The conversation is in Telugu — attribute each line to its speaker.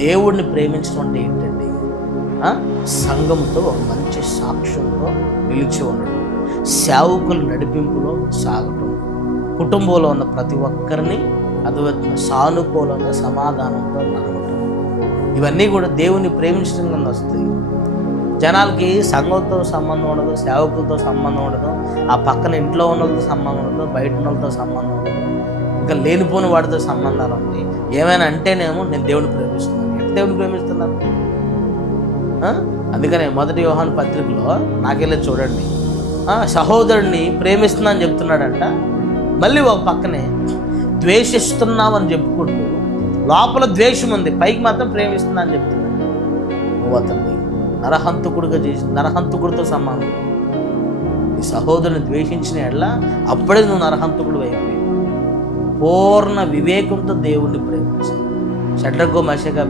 Speaker 1: దేవుడిని ప్రేమించడం అంటే ఏంటండి? సంఘంతో ఒక మంచి సాక్ష్యంతో నిలిచి ఉండడం. సేవకుల నడిపింపులో సాగటం. కుటుంబంలో ఉన్న ప్రతి ఒక్కరిని అద్భుతమైన సానుకూలంగా సమాధానంతో నడవటం. ఇవన్నీ కూడా దేవుని ప్రేమించడం కింద వస్తాయి. జనాలకి సంఘంతో సంబంధం ఉండదు సేవకులతో సంబంధం ఉండదు ఆ పక్కన ఇంట్లో ఉన్న వాళ్ళతో సంబంధం ఉండదు బయట ఉన్నతో సంబంధం ఉండదు. ఇంకా లేనిపోని వాడితో సంబంధాలు ఉంటాయి. ఏమైనా అంటేనేమో నేను దేవుని ప్రేమిస్తున్నాను దేవుని ప్రేమిస్తున్నారు అందుకనే మొదటి యోహాను పత్రికలో నాకెళ్ళి చూడండి. సహోదరుడిని ప్రేమిస్తున్నా అని చెప్తున్నాడంట. మళ్ళీ ఒక పక్కనే ద్వేషిస్తున్నామని చెప్పుకుంటూ లోపల ద్వేషం ఉంది. పైకి మాత్రం ప్రేమిస్తున్నా అని చెప్తున్నాడు నువ్వు అతన్ని నరహంతకుడుగా చేసి నరహంతకుడితో సమానం. నీ సహోదరుని ద్వేషించిన ఎడ్ల అప్పుడే నువ్వు నరహంతకుడు అయిపోయి పూర్ణ వివేకంతో దేవుణ్ణి ప్రేమించాలి షడ్రగో మషగా